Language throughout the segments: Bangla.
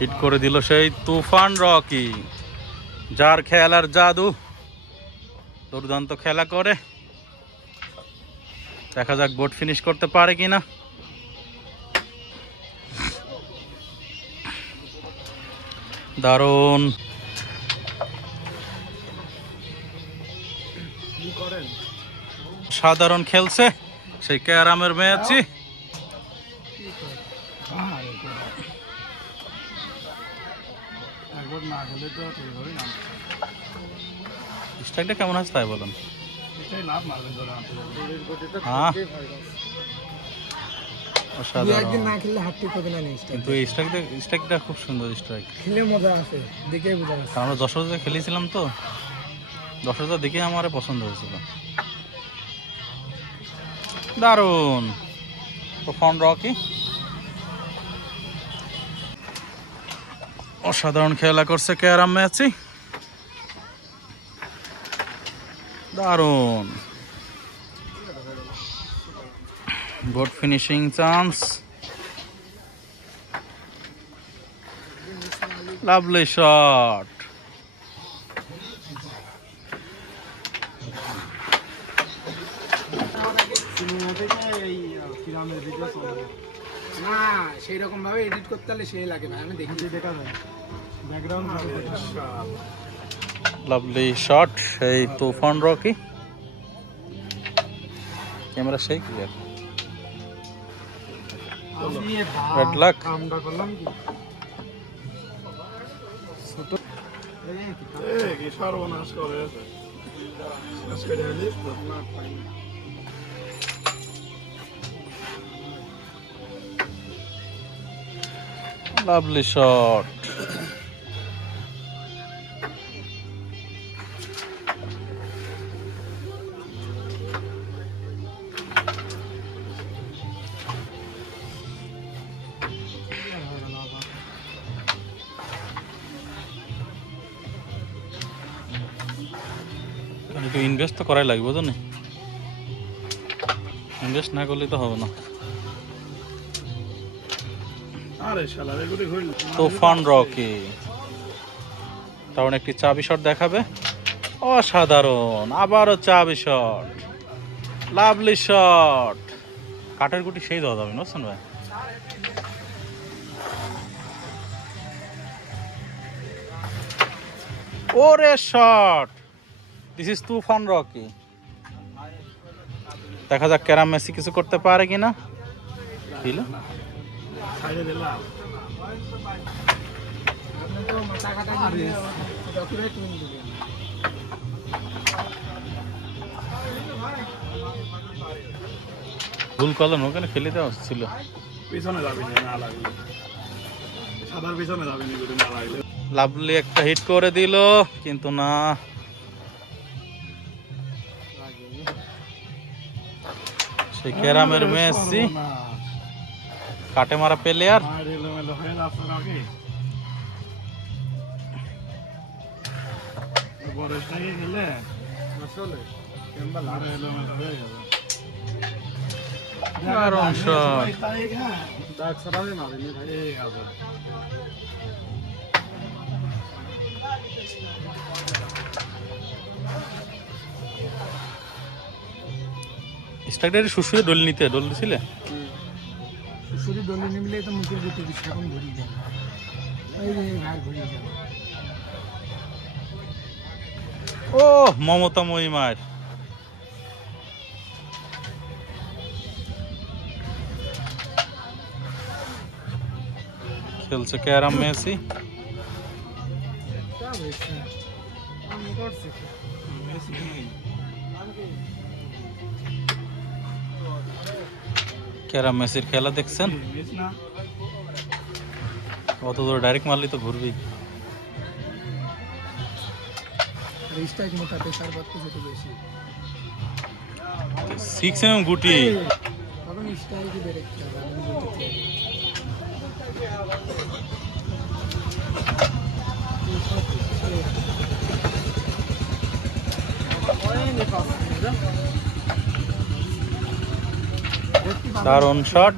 হিট করে দিল সেই তুফান রকি, যার খেলার জাদু। দুর্দান্ত খেলা করে। দেখা যাক বোট ফিনিশ করতে পারে কিনা। দারুণ। সাধারণ খেলছে সেই ক্যারামের ম্যাচই একবার না খেলে তো এইভাবেই নাম স্ট্রাইকটা কেমন আছে তাই বলুন? এটাই লাভ মারবে ধরে আনতে হ্যাঁ। একদিন না খেললে হাত ঠিক হবে না কিন্তু এই স্ট্রাইকটা স্ট্রাইকটা খুব সুন্দর স্ট্রাইক। খেলে মজা আছে দেখেই বোঝা যাচ্ছে। আমরা খেলেছিলাম তো দেখে আমার পছন্দ হয়েছিল। দারুণ। তুফান রকি। অসাধারণ খেলা করছে ক্যারাম ম্যাচই দারুণ। Good finishing chance lovely shot এই ভিডিও না সেই রকম ভাবে এডিট করতে হলে সেই লাগে না আমি দেখি যে দেখা যায়। ব্যাকগ্রাউন্ড লাভলি শট সেই তুফান রকি। ক্যামেরা সেই ক্লিয়ার Bad luck. কামটা করলাম কি? ছোট। কি সর্বনাশ করে। না পাইনি। লাভলি শট ইনভেস্ট তো করাই লাগবে তো না ইনভেস্ট না করলে তো হবে না। তুফান রকি। তখন একটি চাবি শট দেখাবে। অসাধারণ আবারও চাবি শট। Lovely shot. কাঠের গুটি সেই দেওয়া যাবে বুঝছেন ভাই? ওরে shot! This is Toofan Rocky. দেখা যাক ক্যারাম মেসি কিছু করতে পারে কিনা। ভুল করলাম ওখানে ফেলে দেওয়া ছিল পিছনে যাবি না লাগলে। সাদার পিছনে যাবি না লাগলে। লাভলি একটা হিট করে দিল কিন্তু না। সেই ক্যারামের মেসি। কাটে মারা প্লেয়ার আর এলোমেলো হয়ে আর শুশুয়ে ডল নিতে ডল দিছিলে? শুধু দলে নিমলে তো মুখের গতি কিছু এখন ঘুরিয়ে যাবে এই যে ভাই ঘুরিয়ে যাবে ও মমতা মহিমার খেলছে ক্যারাম মেসি? তা ক্যারাম মেসির খেলা দেখছেন? অত দূরে ডাইরেক্ট মারলি তো ঘুরবি। সিক্স এম গুটি। দারুণ শট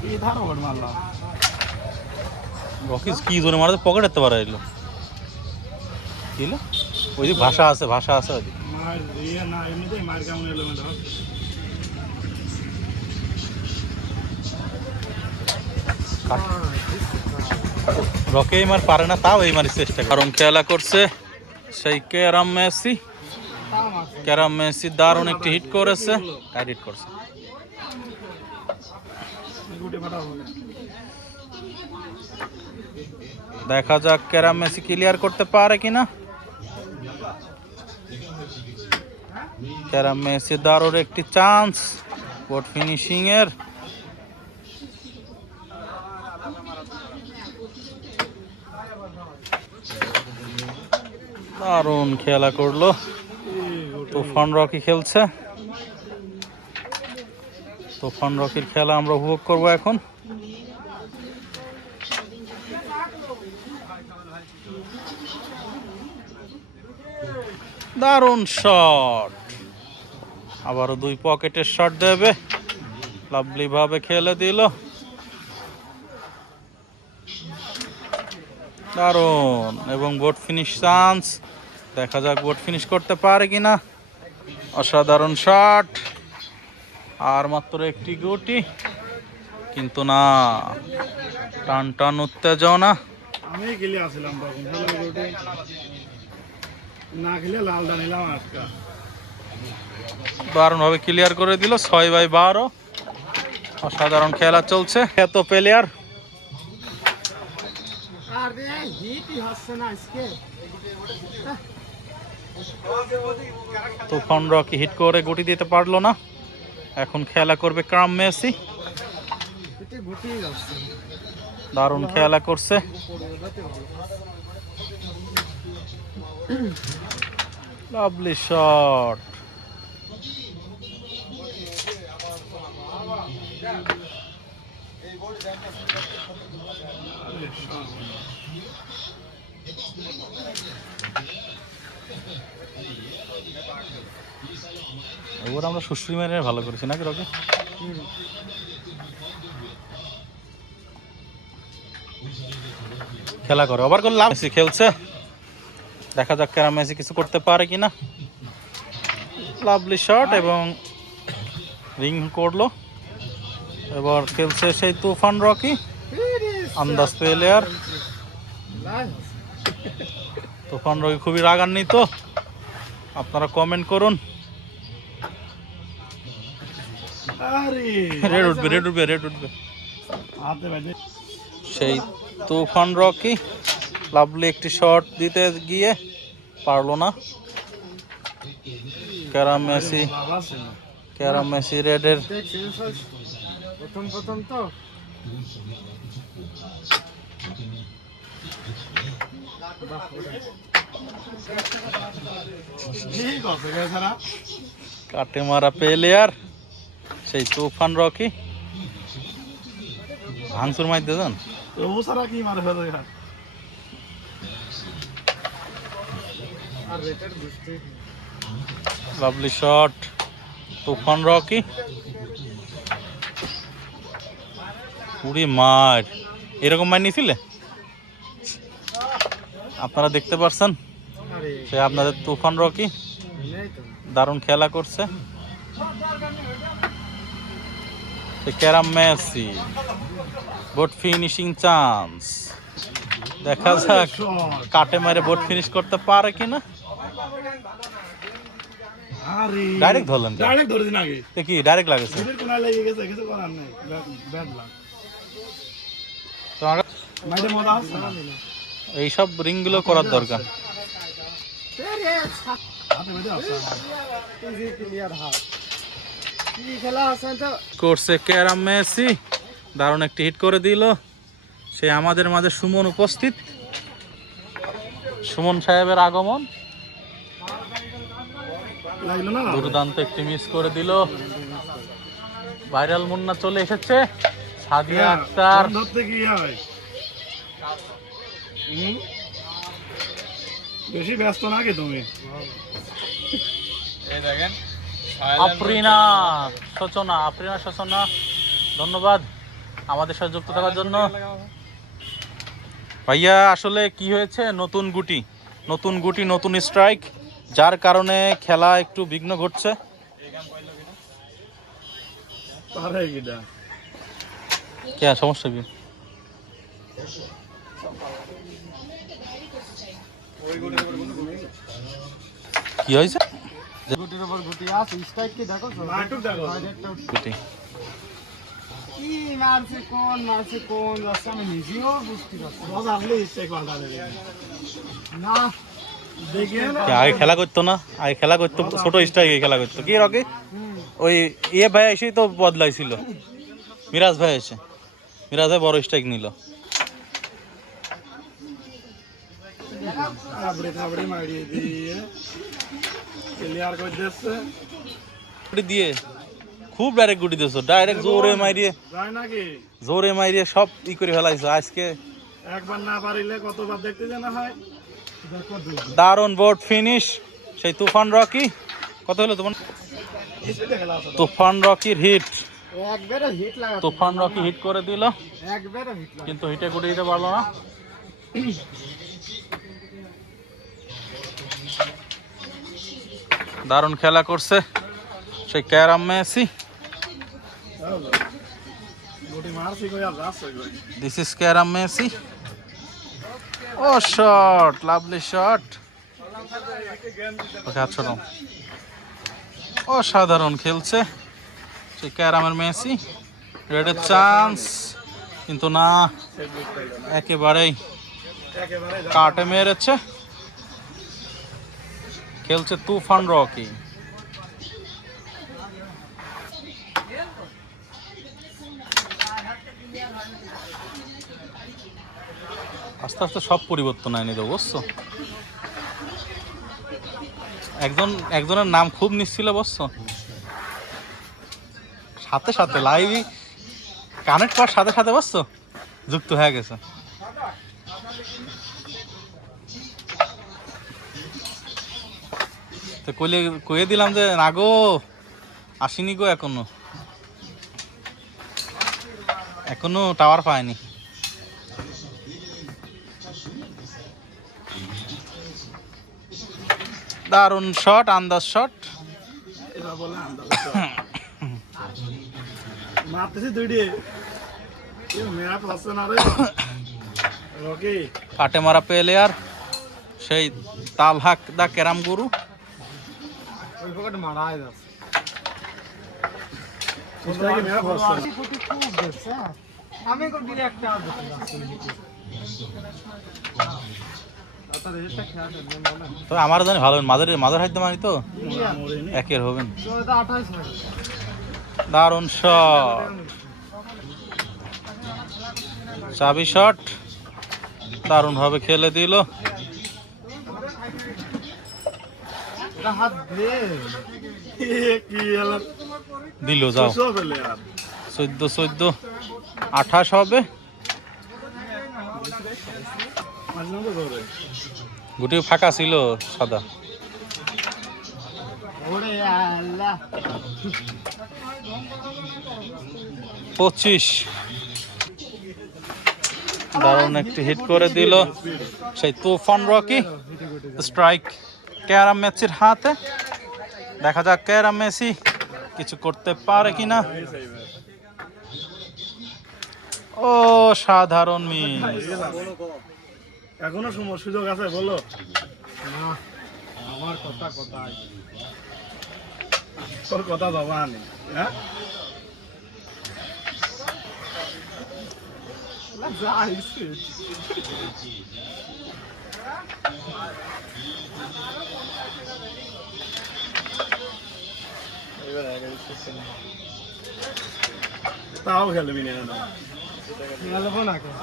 কি কি কি জোরে মারতে পকেটেতে পারা কি ভাষা আছে ভাষা আছে রকি মার পারে না তাও এই মারি চেষ্টা কারণ খেলা করছে সেই ক্যারাম মেসি তাও মারছে ক্যারাম মেসি দারুণ একটি হিট করেছে হিট করছে। দেখা যাক ক্যারাম মেসি ক্লিয়ার করতে পারে কিনা। ক্যারাম মেসি দারুণ একটি চান্স বোট ফিনিশিং এর। দারুণ খেলা করল। তুফান রকি খেলছে। তুফান রকির খেলা আমরা উপভোগ করব এখন। দারুণ শট। আবারও দুই পকেটের শট দেবে। লাভলি ভাবে খেলে দিল। দারুণ। এবং বোট ফিনিশ চান্স। দেখা যাক বোট ফিনিশ করতে পারে কিনা। অসাধারণ শট আর মাত্র একটি গুটি। কিন্তু না টান টান উত্তেজনা। আমি না খেলে আজকা। দারুণভাবে ক্লিয়ার করে দিল ছয় বাই বারো। অসাধারণ খেলা চলছে। এত প্লেয়ার আর হিটই হচ্ছে না আজকে। তুফান রকি হিট করে গুটি দিতে পারল না। এখন খেলা করবে ক্রাম মেসি। দারুণ খেলা করছে। লাভলি শট এবার আমরা সুশ্রী মেরে ভালো করেছি, নাকি রকি? খেলা করে। ওভার করে লাভ? খেলছে? দেখা যাক কেরা মেসি কিছু করতে পারে কি না লাভলি শট এবং রিং করল। এবার খেলছে সেই তুফান রকি, আন্দাজ প্লেয়ার তুফান রকি খুবই রাগান্বিত। আপনারা কমেন্ট করুন। রেড উঠবে রেড উঠবে রেড উঠবে। সেই তুফান রকি লাভলি একটি শট দিতে গিয়ে পারল না। ক্যারাম মেসি ক্যারাম মেসি রেডের প্রথম প্রথম তো। কাটে মারা প্লেয়ার সেই তুফান রকি। ভাঙচুর মাইর দেন। Lovely shot Toofan Rocky. Puri মার। এরকম মার নিয়েছিলে আপনারা দেখতে পারছেন? সে আপনাদের তুফান রকি। দারুণ খেলা করছে। ক্যারাম মেসি বোট ফিনিশিং চান্স দেখা যাক কাটে মারে বোট ফিনিশ করতে পারে কিনা? আরে Direct ধরলেন? ডাইরেক্ট ধরে দিন আগে। দেখি ডাইরেক্ট লাগেছে? কোনায় লেগে গেছে কিছু করার নেই। ব্যাড লাগ। মজা এইসব রিংগুলো করার দরকার। হাতে বেঁধে ক্লিয়ার কি আছে করছে ক্যারাম মেসি। দারুণ একটি হিট করে দিল। সে আমাদের মাঝে সুমন উপস্থিত। সুমন সাহেবের আগমন। দুর্দান্ত একটি মিস করে দিল। ভাইরাল মুন্না চলে এসেছে। সাদিয়া আক্তার। হয়। হুম? বেশি ব্যস্ত নাকি তুমি? আফরিনা সচনা আফরিনা সচনা ধন্যবাদ আমাদের সাথে যুক্ত থাকার জন্য। ভাইয়া আসলে কি হয়েছে? নতুন গুটি নতুন গুটি নতুন স্ট্রাইক যার কারণে খেলা একটু বিঘ্ন ঘটছে। কে সমস্যা কি? কি হয়েছে? গুটির উপর গুটি আছে স্ট্রাইক কি দেখো? মাটুক দেখো। গুটি। কি মারছে কোন মারছে কোন যাচ্ছে আমি নিজেও বুঝতে পারছি না। আসলে দেবে না আগে খেলা করতো না? আগে খেলা করতো ছোট স্ট্রাইকে খেলা করতো। কি রকি? ওই ইয়ে ভাই এসেই তো বদলাইছিল। মিরাজ ভাই এসে। মিরাজ ভাই বড় স্ট্রাইক নিল। খাবড়ি খাবড়ি মারিয়ে দিয়ে ক্লিয়ার করে দিচ্ছে গুটি দিয়ে খুব ডাইরেক্ট গুটি দিয়েছ ডাইরেক্ট জোরে মারিয়ে যায় নাকি জোরে মারিয়ে সব ই করে ফেলাইছো আজকে একবার না পারিলে কতবার দেখতে জানা হয়? দারুণ বোর্ড ফিনিশ সেই তুফান রকি। কত হলো তোমার। তুফান রকির হিট একবারে হিট লাগা তুফান রকি হিট করে দিল। একবারে হিট লাগা কিন্তু হিটে গুটি দিতে পারল না। দারুণ খেলা করছে। সেই carrom Messi. This is carrom Messi. O shot lovely shot okay আচ্ছা। অসাধারণ খেলছে সেই ক্যারামের মেসি। রেডের চান্স কিন্তু না। একেবারেই কাটে মেরেছে। খেলছে তুফান রকি। আস্তে আস্তে সব পরিবর্তন আনি দেবো, বুঝছ? একজন, একজনের নাম খুব নিচ্ছিল বুঝছ? সাথে সাথে লাইভ কানেক্ট করার সাথে সাথে, বুঝছ? যুক্ত হয়ে গেছে। তো কইলে কয়ে দিলাম যে না গো আসিনি গো এখনও। এখনও টাওয়ার পায়নি। দারুণ শট আন্দাজ শট। কাটে মারা প্লেয়ার সেই তাল হাক দা ক্যারাম গুরু। পকেটে মারাই যাচ্ছে। হ্যাঁ। আমি দিলে একটা তো আমার জানি ভালো মাদার মাদার হাইতে মানি তো? একের হবেন। দারুণ শট চাবি শট দারুণভাবে খেলে দিল এটা হাত দে এ কি এলা দিল যাও। চোদ্দ চোদ্দ। আঠাশ হবে। গুটি ফাঁকা ছিল সাদা। পঁচিশ। দারুণ একটি হিট করে দিল। সেই তুফান রকি। স্ট্রাইক ক্যারাম মেসির হাতে। দেখা যাক ক্যারাম মেসি কিছু করতে পারে কিনা। ও সাধারণ মিস। এখনও সময় সুযোগ আছে বলো। না আমার কথা কথা তোর কথা বাবা আনি হ্যাঁ? তাও খেলবি না না খেলব না কেন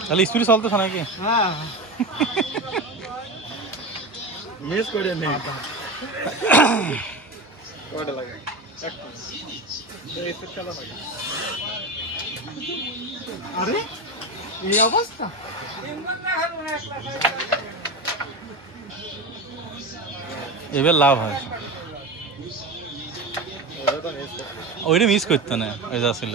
তাহলে স্পিড চলতেছে নাকি হ্যাঁ মিস করে নেই কয়টা লাগে আরে এই অবস্থা এবার লাভ হয়। ওইটা মিস করতো না ওই যা ছিল!